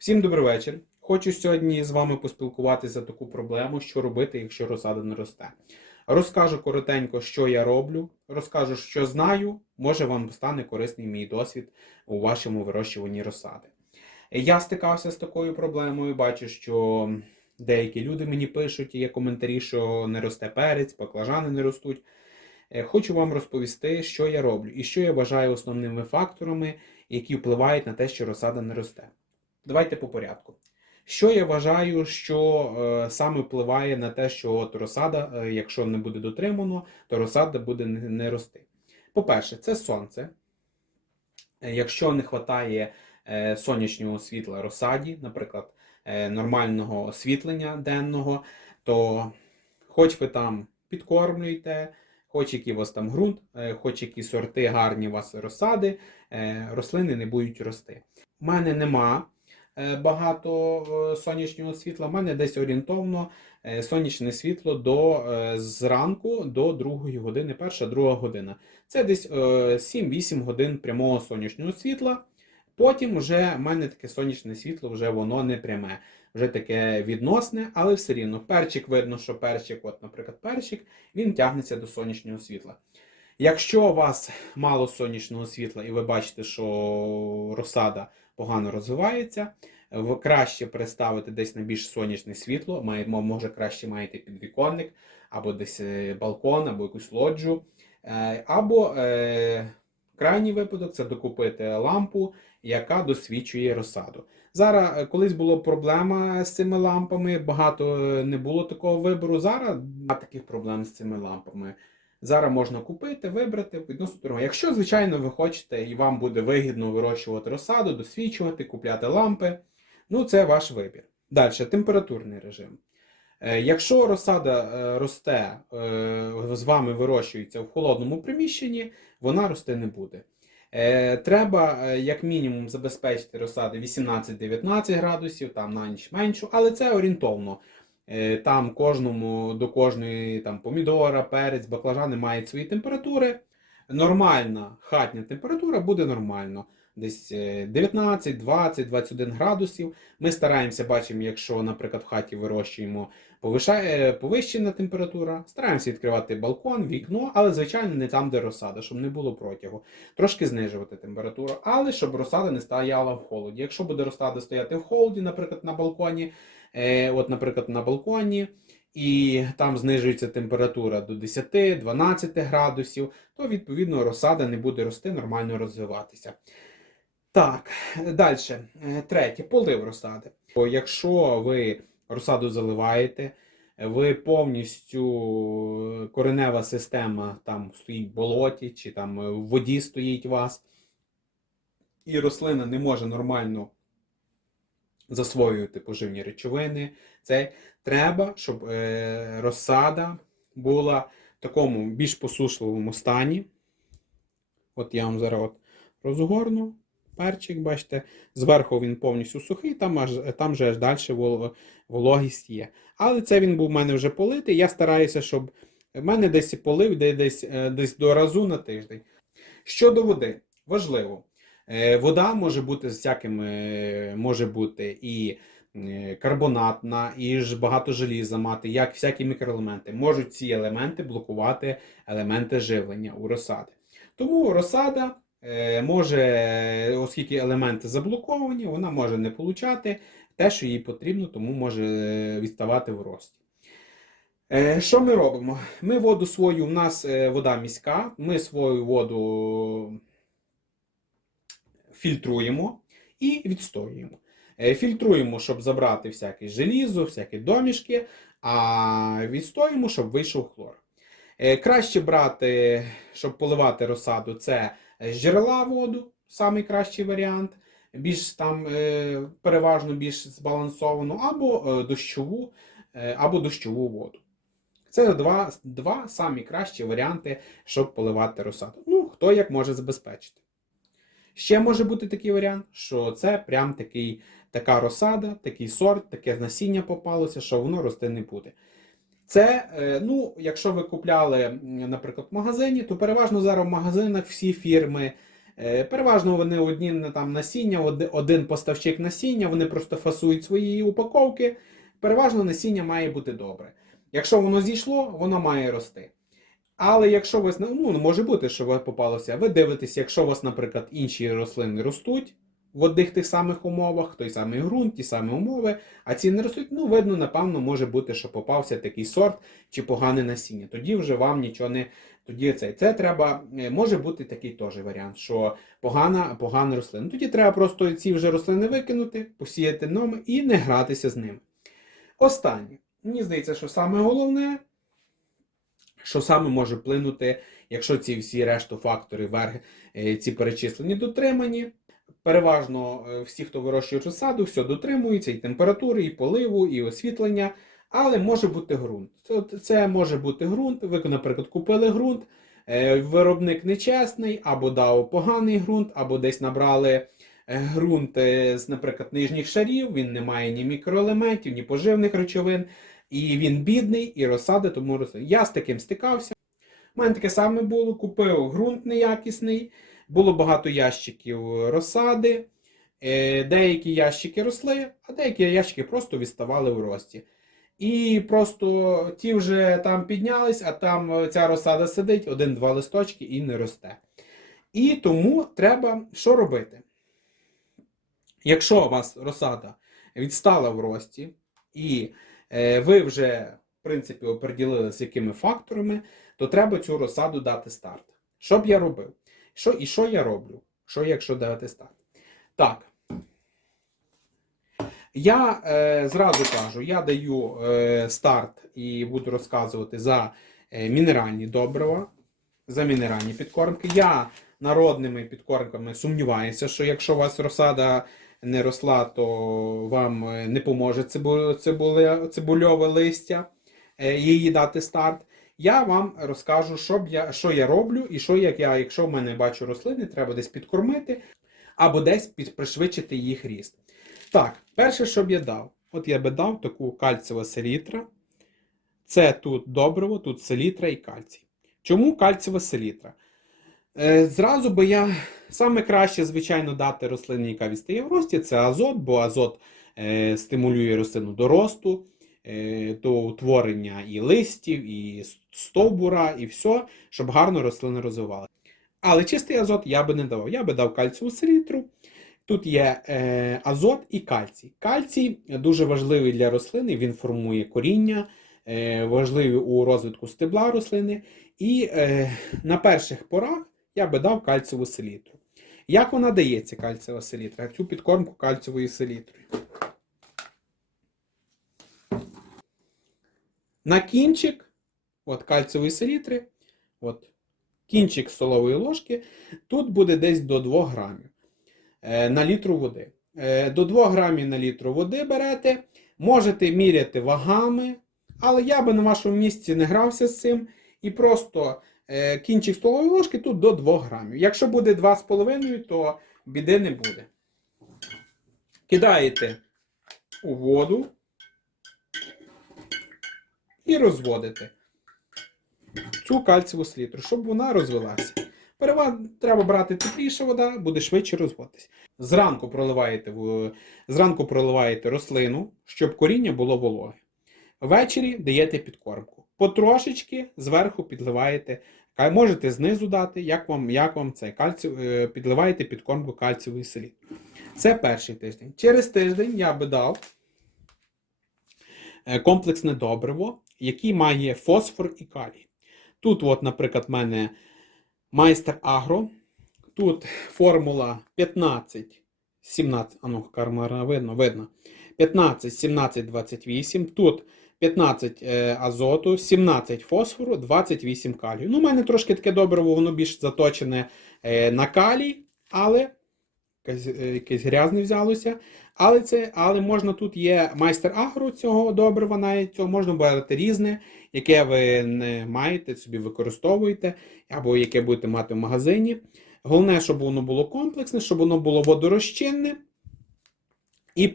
Всім добрий вечір. Хочу сьогодні з вами поспілкуватися за таку проблему, що робити, якщо розсада не росте. Розкажу коротенько, що я роблю, розкажу, що знаю, може вам стане корисний мій досвід у вашому вирощуванні розсади. Я стикався з такою проблемою, бачу, що деякі люди мені пишуть, є коментарі, що не росте перець, баклажани не ростуть. Е, Хочу вам розповісти, що я роблю і що я вважаю основними факторами, які впливають на те, що розсада не росте. Давайте по порядку. Що я вважаю, що е, саме впливає на те, що от розсада, е, якщо не буде дотримано, то розсада буде не, рости. По-перше, це сонце. Е, Якщо не вистачає сонячного світла розсаді, наприклад, нормального освітлення денного, то хоч ви там підкормлюєте, хоч який у вас там ґрунт, хоч які сорти гарні у вас розсади, рослини не будуть рости. У мене нема багато е, сонячного світла, у мене десь орієнтовно е, сонячне світло до е, зранку до 2 години, перша друга година. Це десь е, 7-8 годин прямого сонячного світла. Потім вже в мене таке сонячне світло, вже воно не пряме, вже таке відносне, але все рівно перчик видно, що перчик, от, наприклад, перчик, він тягнеться до сонячного світла. Якщо у вас мало сонячного світла і ви бачите, що розсада погано розвивається, краще переставити десь на більш сонячне світло, може краще маєте підвіконник, або десь е, балкон, або якусь лоджу. Е, Або е, крайній випадок це докупити лампу, яка досвічує розсаду. Зараз колись була проблема з цими лампами, багато не було такого вибору. Зараз таких проблем з цими лампами. Зараз можна купити, вибрати відносно дорого. Якщо, звичайно, ви хочете і вам буде вигідно вирощувати розсаду, досвідчувати, купляти лампи, ну це ваш вибір. Далі, температурний режим. Е, Якщо розсада е, росте, е, з вами вирощується в холодному приміщенні, вона рости не буде. Треба, як мінімум, забезпечити розсади 18-19 градусів, там на ніч меншу, але це орієнтовно. Е, Там кожному до кожної там, помідора, перець, баклажани мають свої температури. Нормальна хатня температура буде нормально. Десь е, 19, 20, 21 градусів. Ми стараємося, бачимо, якщо, наприклад, в хаті вирощуємо повишає, повищена температура, стараємося відкривати балкон, вікно, але, звичайно, не там, де розсада, щоб не було протягу. Трошки знижувати температуру, але щоб розсада не стояла в холоді. Якщо буде розсада стояти в холоді, наприклад, на балконі, е, от, наприклад, на балконі, і там знижується температура до 10-12 градусів, то відповідно розсада не буде рости, нормально розвиватися. Так, далі. Третє, полив розсади. Якщо ви розсаду заливаєте, ви повністю е, коренева система там стоїть в болоті, чи там е, в воді стоїть вас, і рослина не може нормально засвоювати поживні речовини. Це треба, щоб е, розсада була в такому більш посушливому стані. От я вам зараз от розгорну перчик, бачите, зверху він повністю сухий, там аж там же аж далі вологість є. Але це він був в мене вже политий. Я стараюся, щоб в мене десь полив де- десь, е, десь до разу на тиждень. Щодо води, важливо. Е, Вода може бути з всякими, е, може бути і карбонатна, і ж багато желіза мати, як всякі мікроелементи. Можуть ці елементи блокувати елементи живлення у розсади. Тому розсада може, оскільки елементи заблоковані, вона може не получати те, що їй потрібно, тому може е, відставати в рості. Е, Що ми робимо? Ми воду свою, у нас е, вода міська, ми свою воду фільтруємо і відстоюємо. Е, Фільтруємо, щоб забрати всяке желізо, всякі домішки, а відстоюємо, щоб вийшов хлор. Е, Краще брати, щоб поливати розсаду, це з джерела воду, самий кращий варіант, більш там е, переважно більш збалансовану, або е, дощову, е, або дощову воду. Це два, два самі кращі варіанти, щоб поливати розсаду. Ну, хто як може забезпечити. Ще може бути такий варіант, що це прям такий, така розсада, такий сорт, таке насіння попалося, що воно рости не буде. Це, е, ну, якщо ви купляли, наприклад, в магазині, то переважно зараз в магазинах всі фірми Е, Переважно вони одні там насіння, один поставщик насіння, вони просто фасують свої упаковки. Переважно насіння має бути добре. Якщо воно зійшло, воно має рости. Але якщо у вас ну, може бути, що ви попалося, ви дивитесь, якщо у вас, наприклад, інші рослини ростуть в одних тих самих умовах, той самий ґрунт, ті самі умови, а ці не ростуть, ну, видно, напевно, може бути, що попався такий сорт чи погане насіння. Тоді вже вам нічого не. Тоді це, це треба, е, може бути такий теж варіант, що погана, погана рослина. Тоді треба просто ці вже рослини викинути, посіяти новими і не гратися з ними. Останнє. Мені здається, що саме головне, що саме може вплинути, якщо ці всі решту фактори е, ці перечислені дотримані. Переважно е, всі, хто вирощує розсаду, все дотримується, і температури, і поливу, і освітлення, але може бути ґрунт. Це, може бути ґрунт. Ви, наприклад, купили ґрунт, е, виробник нечесний, або дав поганий ґрунт, або десь набрали е, ґрунт з, наприклад, нижніх шарів, він не має ні мікроелементів, ні поживних речовин, і він бідний, і розсади тому росте. Я з таким стикався. У мене таке саме було. Купив ґрунт неякісний, було багато ящиків розсади. Е, Деякі ящики росли, а деякі ящики просто відставали в рості. І просто ті вже там піднялись, а там ця розсада сидить, один-два листочки і не росте. І тому треба що робити? Якщо у вас розсада відстала в рості, і е, ви вже, в принципі, оприділили з якими факторами, то треба цю розсаду дати старт. Що б я робив? Що, і що я роблю? Що якщо дати старт? Так. Я е, зразу кажу, я даю е, старт і буду розказувати за е, мінеральні добрива, за мінеральні підкормки. Я народними підкормками сумніваюся, що якщо у вас розсада не росла, то вам е, не поможе цибу, цибуле, цибульове листя, е, її дати старт. Я вам розкажу, що, я, що я роблю, і що як я, якщо в мене бачу рослини, треба десь підкормити або десь пришвидшити їх ріст. Так, перше, що б я дав, от я би дав таку кальцієву селітра. Це тут добриво, тут селітра і кальцій. Чому кальцієва селітра? Е, зразу би я саме краще, звичайно, дати рослині, яка відстає в рості, це азот, бо азот е, стимулює рослину до росту, до утворення і листів, і стовбура, і все, щоб гарно рослина розвивалася. Але чистий азот я би не давав. Я би дав кальцієву селітру. Тут є е, азот і кальцій. Кальцій дуже важливий для рослини, він формує коріння, е, важливий у розвитку стебла рослини. І е, на перших порах я би дав кальцієву селітру. Як вона дається, кальцієва селітра? Цю підкормку кальцієвою селітрою. На кінчик от кальцієвої селітри, от, кінчик столової ложки, тут буде десь до 2 грамів е, на літру води. Е, До 2 грамів на літру води берете, можете міряти вагами, але я би на вашому місці не грався з цим і просто е, кінчик столової ложки тут до 2 грамів. Якщо буде 2,5, то біди не буде. Кидаєте у воду і розводите цю кальцієву селітру, щоб вона розвилася. Переваг треба брати тепліша вода, буде швидше розводитись. Зранку проливаєте, зранку проливаєте рослину, щоб коріння було вологе. Ввечері даєте підкормку. Потрошечки зверху підливаєте, можете знизу дати, як вам, як вам це кальці, е, підливаєте підкормку кальцієвої селітри. Це перший тиждень. Через тиждень я би дав е, комплексне добриво, який має фосфор і калій. Тут, от, наприклад, в мене майстер Агро. Тут формула 15, 17, а ну, кармара видно, видно. 15, 17, 28. Тут 15 е, азоту, 17 фосфору, 28 калію. Ну, у мене трошки таке добриво, воно більш заточене е, на калій, але якесь, е, грязне взялося. Але це, але можна тут є майстер агро цього добрива, навіть цього можна брати різне, яке ви не маєте, собі використовуєте, або яке будете мати в магазині. Головне, щоб воно було комплексне, щоб воно було водорозчинне і,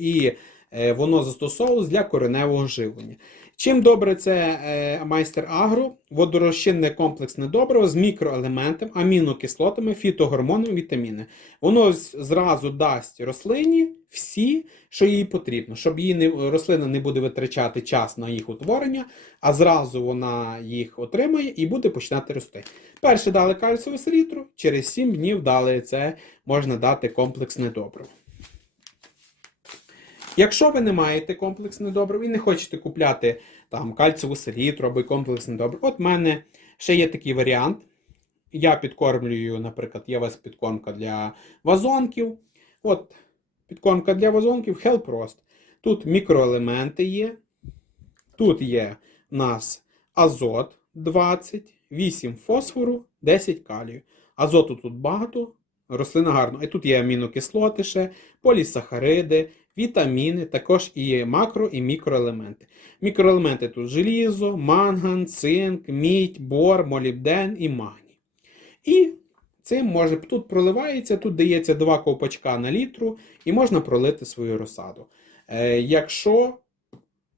і е, воно застосовувалось для кореневого живлення. Чим добре це е, майстер агро, водорозчинне комплексне добриво з мікроелементами, амінокислотами, фітогормонами, вітаміни. Воно зразу дасть рослині всі, що їй потрібно, щоб її не, рослина не буде витрачати час на їх утворення, а зразу вона їх отримає і буде починати рости. Перше дали кальцієву селітру, через 7 днів дали це, можна дати комплексне добриво. Якщо ви не маєте комплексне добриво і не хочете купляти там кальцієву селітру або комплексне добриво, от в мене ще є такий варіант. Я підкормлюю, наприклад, є у вас підкормка для вазонків. От підкормка для вазонків Hellprost. Тут мікроелементи є. Тут є в нас азот 20, 8 фосфору, 10 калію. Азоту тут багато, рослина гарно. І тут є амінокислоти ще, полісахариди, вітаміни, також і макро і мікроелементи. Мікроелементи тут желізо, манган, цинк, мідь, бор, молібден і магній. І цим може тут проливається, тут дається 2 ковпачка на літру, і можна пролити свою розсаду. Е, якщо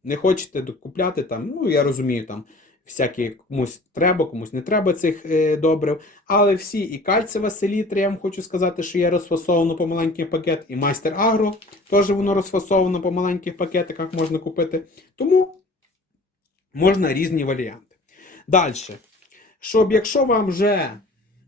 не хочете докупляти там, ну я розумію, там всякі комусь треба, комусь не треба цих е, добрив. Але всі і кальцева селітра, я вам хочу сказати, що є розфасовано по маленьких пакетах, і майстер агро теж воно розфасовано по маленьких пакетиках можна купити. Тому можна різні варіанти. Далі. Щоб якщо вам вже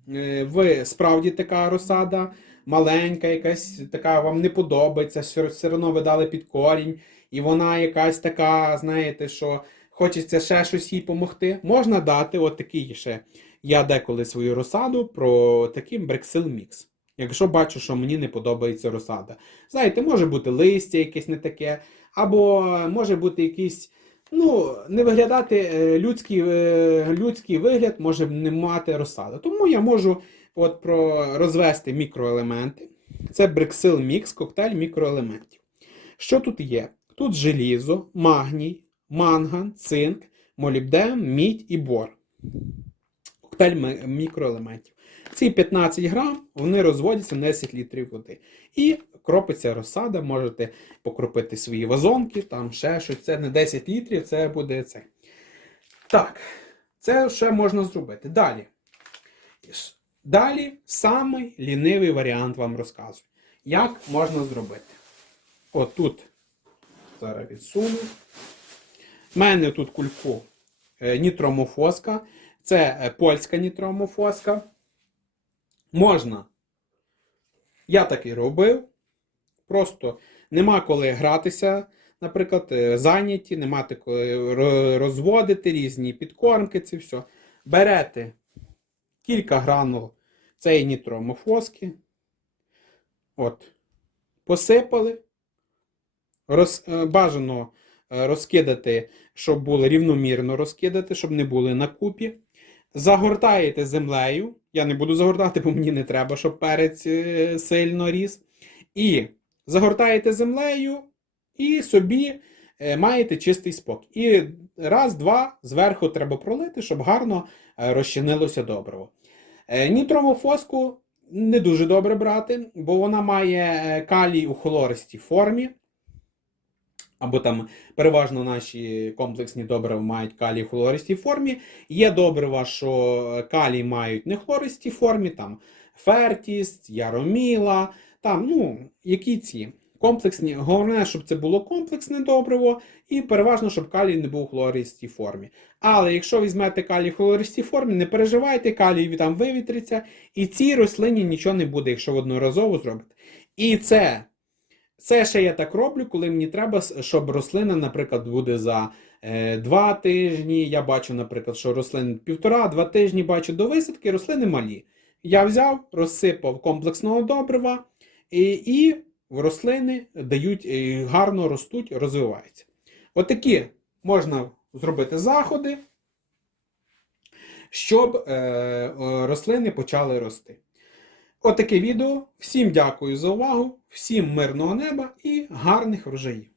е, ви справді така розсада, маленька, якась така вам не подобається, все одно ви дали під корінь, і вона якась така, знаєте, що хочеться ще щось їй допомогти, можна дати от такий ще. Я деколи свою розсаду про такий брексил мікс. Якщо бачу, що мені не подобається розсада. Знаєте, може бути листя якесь не таке, або може бути якийсь, ну, не виглядати е, людський, е, людський вигляд, може не мати розсаду. Тому я можу от про розвести мікроелементи. Це брексил мікс, коктейль мікроелементів. Що тут є? Тут желізо, магній, манган, цинк, молібден, мідь і бор. Коктейль мікроелементів. Ці 15 грам вони розводяться на 10 літрів води. І кропиться розсада, можете покропити свої вазонки, там ще щось. Це не 10 літрів, це буде це. Так, це ще можна зробити. Далі. Далі самий лінивий варіант вам розказую. Як можна зробити? От тут зараз відсуну. У мене тут кульку е, нітромофоска. Це е, польська нітромофоска. Можна. Я так і робив. Просто нема коли гратися, наприклад, е, зайняті, нема коли розводити різні підкормки, це все. Берете кілька гранул цієї нітромофоски. От. Посипали. Роз, бажано розкидати, щоб було рівномірно розкидати, щоб не були на купі. Загортаєте землею. Я не буду загортати, бо мені не треба, щоб перець е, сильно ріс. І загортаєте землею, і собі е, маєте чистий спокій. І раз, два зверху треба пролити, щоб гарно е, розчинилося добриво. Нітромофоску не дуже добре брати, бо вона має калій у хлористій формі. Або там переважно наші комплексні добрива мають калій у хлористій формі. Є добрива, що калій мають не хлористій формі, там фертіст, яроміла, там, ну, які ці комплексні. Головне, щоб це було комплексне добриво, і переважно, щоб калій не був у хлористій формі. Але якщо візьмете калій в хлористій формі, не переживайте, калій там вивітриться, і цій рослині нічого не буде, якщо ви одноразово зробите. І це. Це ще я так роблю, коли мені треба, щоб рослина, наприклад, буде за е, два тижні. Я бачу, наприклад, що рослин півтора-два тижні бачу до висадки, рослини малі. Я взяв, розсипав комплексного добрива, і, і рослини дають е, гарно ростуть, розвиваються. Отакі можна зробити заходи, щоб е, рослини почали рости. Отаке відео. Всім дякую за увагу, всім мирного неба і гарних врожаїв!